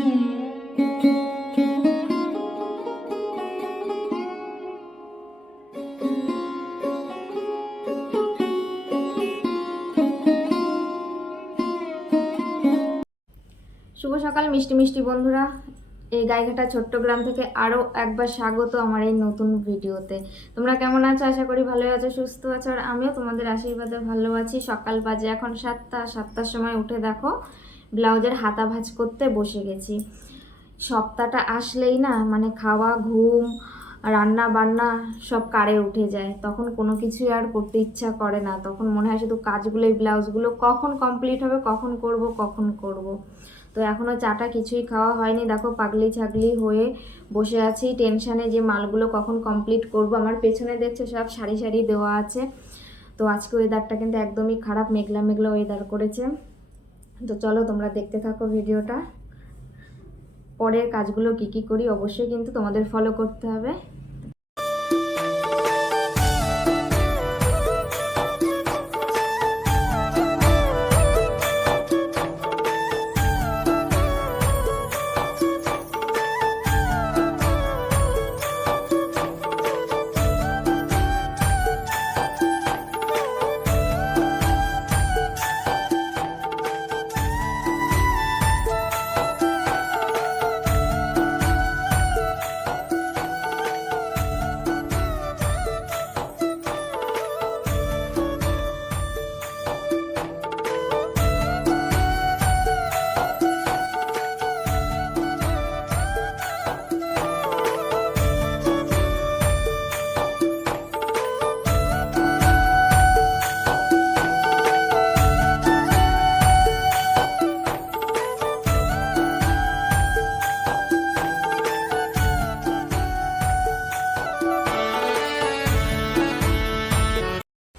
শুভ সকাল মিষ্টি মিষ্টি বন্ধুরা, এই গাইঘাটা ছোট্ট গ্রাম থেকে আরও একবার স্বাগত আমার এই নতুন ভিডিওতে। তোমরা কেমন আছো? আশা করি ভালোই আছো, সুস্থ আছো, আর আমিও তোমাদের আশীর্বাদে ভালো আছি। সকাল বাজে এখন 7টার সময় উঠে দেখো ব্লাউজের হাতা ভাঁজ করতে বসে গেছি। সপ্তাহটা আসলেই না মানে খাওয়া, ঘুম, রান্না বান্না সব কারে উঠে যায়, তখন কোনো কিছুই আর করতে ইচ্ছা করে না। তখন মনে হয় শুধু কাজগুলো, এই ব্লাউজগুলো কখন কমপ্লিট হবে, কখন করব। তো এখনও চাটা কিছুই খাওয়া হয়নি। দেখো পাগলি ছাগলি হয়ে বসে আছি টেনশানে যে মালগুলো কখন কমপ্লিট করব। আমার পেছনে দেখছো সব সারি সারি দেওয়া আছে। তো আজকে ওয়েদারটা কিন্তু একদমই খারাপ, মেঘলা মেঘলা ওয়েদার করেছে। তো চলো তোমরা দেখতে থাকো ভিডিওটা। পরের কাজগুলো কি করি অবশ্যই কিন্তু তোমাদের ফলো করতে হবে।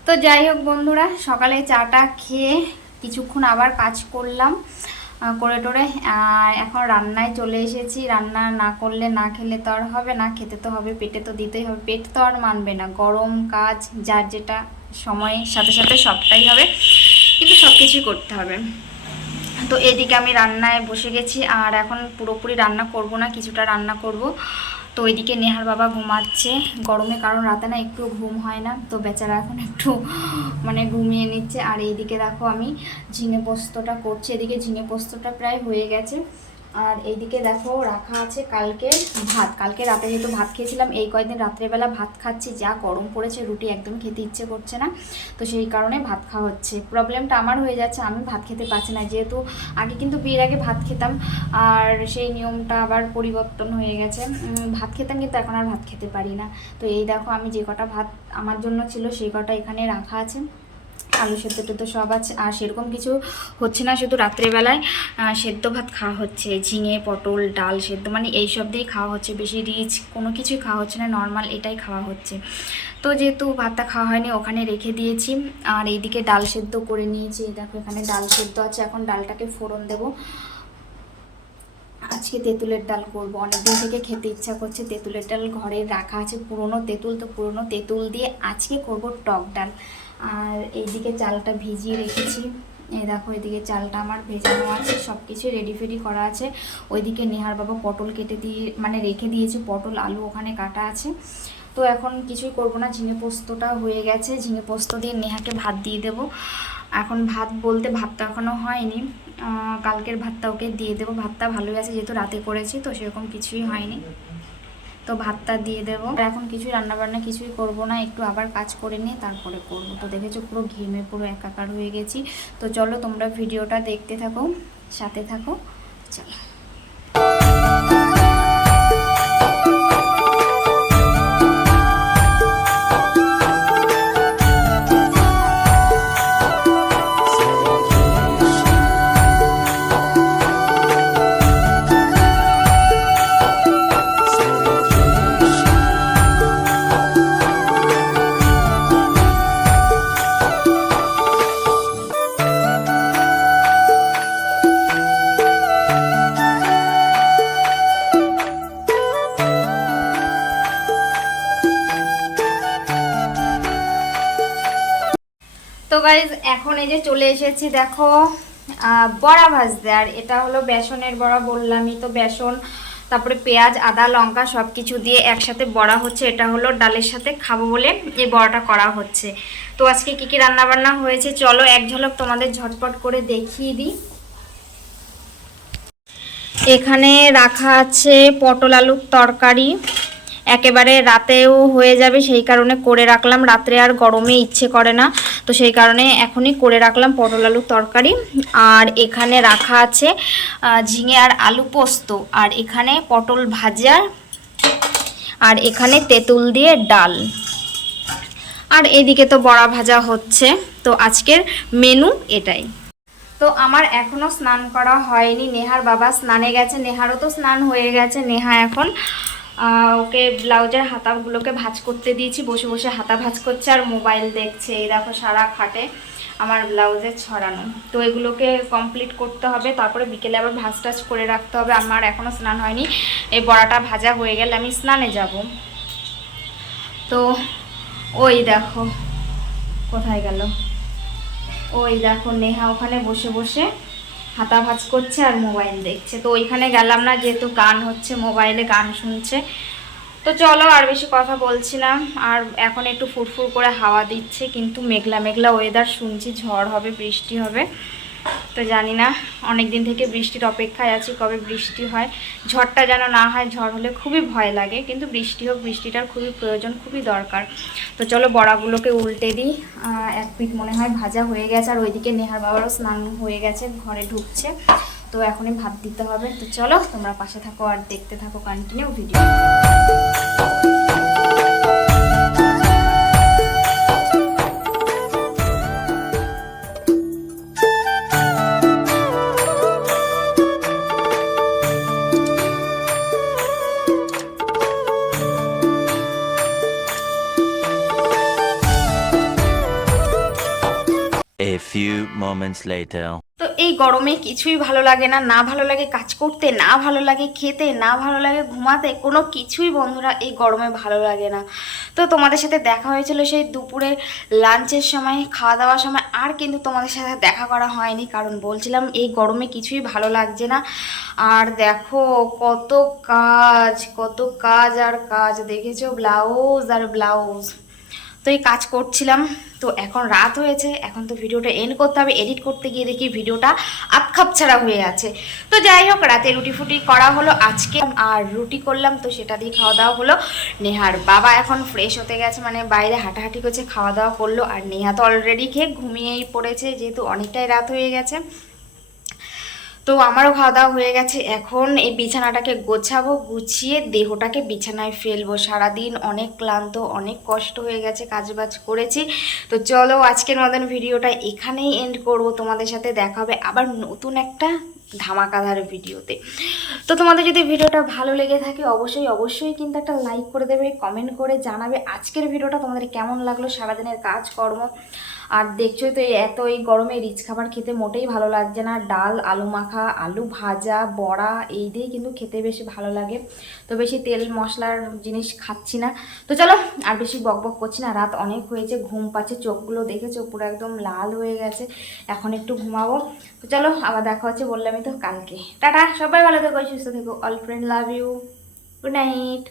তো যাই হোক বন্ধুরা, সকালে চাটা খেয়ে কিছুক্ষণ আবার কাজ করলাম, করে টোরে আর এখন রান্নায় চলে এসেছি। রান্না না করলে, না খেলে তো আর হবে না, খেতে তো হবে, পেটে তো দিতেই হবে। পেট তো আর মানবে না, গরম কাজ যার যেটা সময়ের সাথে সাথে সবটাই হবে, কিন্তু সব কিছুই করতে হবে। তো এদিকে আমি রান্নায় বসে গেছি, আর এখন পুরোপুরি রান্না করব না, কিছুটা রান্না করব। তো ওইদিকে নেহার বাবা ঘুমাচ্ছে গরমে, কারণ রাতে না একটু ঘুম হয় না, তো বেচারা এখন একটু মানে ঘুমিয়ে নিচ্ছে। আর এইদিকে দেখো আমি ঝিঙে পোস্তটা করছি, এদিকে ঝিঙে পোস্তটা প্রায় হয়ে গেছে। আর এইদিকে দেখো রাখা আছে কালকে ভাত। কালকে রাতে যেহেতু ভাত খেয়েছিলাম, এই কয়েকদিন রাত্রেবেলা ভাত খাচ্ছি, যা গরম পড়েছে, রুটি একদম খেতে ইচ্ছে করছে না, তো সেই কারণে ভাত খাওয়া হচ্ছে। প্রবলেমটা আমার হয়ে যাচ্ছে, আমি ভাত খেতে পারছি না, যেহেতু আগে কিন্তু বিয়ের আগে ভাত খেতাম, আর সেই নিয়মটা আবার পরিবর্তন হয়ে গেছে। ভাত খেতাম কিন্তু এখন আর ভাত খেতে পারি না। তো এই দেখো আমি যে কটা ভাত আমার জন্য ছিল সেই কটা এখানে রাখা আছে, আলু সেদ্ধ টেদ্ধ সব আছে। আর সেরকম কিছু হচ্ছে না, শুধু রাত্রেবেলায় সেদ্ধ ভাত খাওয়া হচ্ছে, ঝিঙে পটল ডাল সেদ্ধ, মানে এইসব দিয়েই খাওয়া হচ্ছে, বেশি রিচ কোনো কিছুই খাওয়া হচ্ছে না, নর্মাল এটাই খাওয়া হচ্ছে। তো যেহেতু ভাতটা খাওয়া হয়নি ওখানে রেখে দিয়েছি। আর এইদিকে ডাল সেদ্ধ করে নিয়েছি, দেখো এখানে ডাল সেদ্ধ আছে, এখন ডালটাকে ফোড়ন দেবো। আজকে তেঁতুলের ডাল করবো, অনেকদিন থেকে খেতে ইচ্ছা করছে। তেঁতুলের ডাল ঘরে রাখা আছে, পুরনো তেঁতুল, তো পুরনো তেঁতুল দিয়ে আজকে করব টক ডাল। আর এইদিকে চালটা ভিজিয়ে রেখেছি, এই দেখো এদিকে চালটা আমার ভেজানো আছে, সব কিছু রেডি ফেডি করা আছে। ওইদিকে নেহার বাবা পটল কেটে দিয়ে মানে রেখে দিয়েছে, পটল আলু ওখানে কাটা আছে। তো এখন কিছুই করব না, ঝিঙে পোস্তটা হয়ে গেছে, ঝিঙে পোস্ত দিয়ে নেহাকে ভাত দিয়ে দেবো। এখন ভাত বলতে ভাতটা এখনও হয়নি, কালকের ভাতটা ওকে দিয়ে দেবো। ভাতটা ভালোই আছে, যেহেতু রাতে করেছি তো সেরকম কিছুই হয়নি, তো ভাতটা দিয়ে দেবো। এখন কিছুই রান্নাবান্না কিছুই করব না, একটু আবার কাজ করে নিয়ে তারপরে করব। তো দেখেছো পুরো ঘেমে পুরো একাকার হয়ে গেছি। তো চলো তোমরা ভিডিওটা দেখতে থাকো, সাথে থাকো, চলো। তো গাইজ এখন এই যে চলে এসেছি, দেখো বড়া ভাজতে। আর এটা হলো বেসনের বড়া, বললামই তো, বেসন তারপরে পেঁয়াজ আদা লঙ্কা সব কিছু দিয়ে একসাথে বড়া হচ্ছে। এটা হলো ডালের সাথে খাবো বলে এই বড়াটা করা হচ্ছে। তো আজকে কী কী রান্নাবান্না হয়েছে চলো এক ঝলক তোমাদের ঝটপট করে দেখিয়ে দিই। এখানে রাখা আছে পটল আলুর তরকারি, একেবারে রাতেও হয়ে যাবে সেই কারণে করে রাখলাম, রাত্রে আর গরমে ইচ্ছে করে না, তো সেই কারণে এখনই করে রাখলাম পটল আলুর তরকারি। আর এখানে রাখা আছে ঝিঙে আর আলু পোস্ত, আর এখানে পটল ভাজা, আর এখানে তেঁতুল দিয়ে ডাল, আর এদিকে তো বড়া ভাজা হচ্ছে। তো আজকের মেনু এটাই। তো আমার এখনও স্নান করা হয়নি, নেহার বাবা স্নানে গেছে, নেহারও তো স্নান হয়ে গেছে। নেহা এখন ওকে ব্লাউজের হাতাগুলোকে ভাঁজ করতে দিয়েছি, বসে বসে হাতা ভাঁজ করছে আর মোবাইল দেখছে। এই দেখো সারা খাটে আমার ব্লাউজে ছড়ানো, তো এগুলোকে কমপ্লিট করতে হবে, তারপরে বিকেলে আবার ভাঁজ টাজ করে রাখতে হবে। আমার এখনও স্নান হয়নি, এই বড়াটা ভাজা হয়ে গেলে আমি স্নানে যাব। তো ওই দেখো কোথায় গেল, ওই দেখো নেহা ওখানে বসে বসে হাতা ভাঁজ করছে আর মোবাইল দেখছে। তো ওইখানে গেলাম না, যেহেতু গান হচ্ছে, মোবাইলে গান শুনছে। তো চলো আর বেশি কথা বলছি না। আর এখন একটু ফুরফুর করে হাওয়া দিচ্ছে, কিন্তু মেঘলা মেঘলা ওয়েদার, শুনছি ঝড় হবে, বৃষ্টি হবে। তো জানি না, অনেক দিন থেকে বৃষ্টির অপেক্ষায় আছি, কবে বৃষ্টি হয়। ঝড়টা যেন না হয়, ঝড় হলে খুবই ভয় লাগে, কিন্তু বৃষ্টি হোক, বৃষ্টিটার খুবই প্রয়োজন, খুবই দরকার। তো চলো বড়াগুলোকে উল্টে দিই। এক পিঠ মনে হয় ভাজা হয়ে গেছে, আর ওইদিকে নেহার বাবারও স্নান হয়ে গেছে, ঘরে ঢুকছে। তো এখনই ভাত দিতে হবে। তো চলো তোমরা পাশে থাকো আর দেখতে থাকো continue video. A few moments later. তো এই গরমে কিছুই ভালো লাগে না, না ভালো লাগে কাজ করতে, না ভালো লাগে খেতে, না ভালো লাগে ঘুমাতে, কোনো কিছুই বন্ধুরা এই গরমে ভালো লাগে না। তো তোমাদের সাথে দেখা হয়েছিল সেই দুপুরে লাঞ্চের সময়, খাওয়া দাওয়ার সময়, আর কিন্তু তোমাদের সাথে দেখা করা হয়নি, কারণ বলছিলাম এই গরমে কিছুই ভালো লাগছে না। আর দেখো কত কাজ, কত কাজ আর কাজ, দেখেছো ব্লাউজ আর ব্লাউজ। তো এই কাজ করছিলাম, তো এখন রাত হয়েছে, এখন তো ভিডিওটা এন্ড করতে হবে। এডিট করতে গিয়ে দেখি ভিডিওটা আধখাপ ছাড়া হয়ে আছে। তো যাই হোক, রাতে রুটি ফুটি করা হলো আজকে, আর রুটি করলাম, তো সেটা দিয়ে খাওয়া দাওয়া হলো। নেহার বাবা এখন ফ্রেশ হতে গেছে, মানে বাইরে হাঁটাহাঁটি করছে, খাওয়া দাওয়া করলো। আর নেহা তো অলরেডি খেয়ে ঘুমিয়েই পড়েছে, যেহেতু অনেকটাই রাত হয়ে গেছে। তো আমারও খাওয়া দাওয়া হয়ে গেছে, এখন এই বিছানাটাকে গোছাবো, গুছিয়ে দেহটাকে বিছানায় ফেলবো। সারাদিন অনেক ক্লান্ত, অনেক কষ্ট হয়ে গেছে, কাজবাজ করেছি। তো চলো আজকের মতন ভিডিওটা এখানেই এন্ড করব। তোমাদের সাথে দেখা হবে আবার নতুন একটা ধামাকাদার ভিডিওতে। তো তোমাদের যদি ভিডিওটা ভালো লেগে থাকে অবশ্যই অবশ্যই কিন্তু একটা লাইক করে দেবে, কমেন্ট করে জানাবে আজকের ভিডিওটা তোমাদের কেমন লাগলো, সারাদিনের কাজকর্ম। আর দেখছোই তো এই গরমে রিচ খাবার খেতে মোটেই ভালো লাগছে না। ডাল, আলু মাখা, আলু ভাজা, বড়া, এই দিয়ে কিন্তু খেতে বেশি ভালো লাগে। তো বেশি তেল মশলার জিনিস খাচ্ছি না। তো চলো আর বেশি বকবক করছি না, রাত অনেক হয়েছে, ঘুম পাচ্ছে, চোখগুলো দেখেছো পুরো একদম লাল হয়ে গেছে। এখন একটু ঘুমাবো। তো চলো আবার দেখা হচ্ছে, বললামই তো, কালকে। টাটা, সবাই ভালো থেকো, সুস্থ থেকো, all friend love you, good night.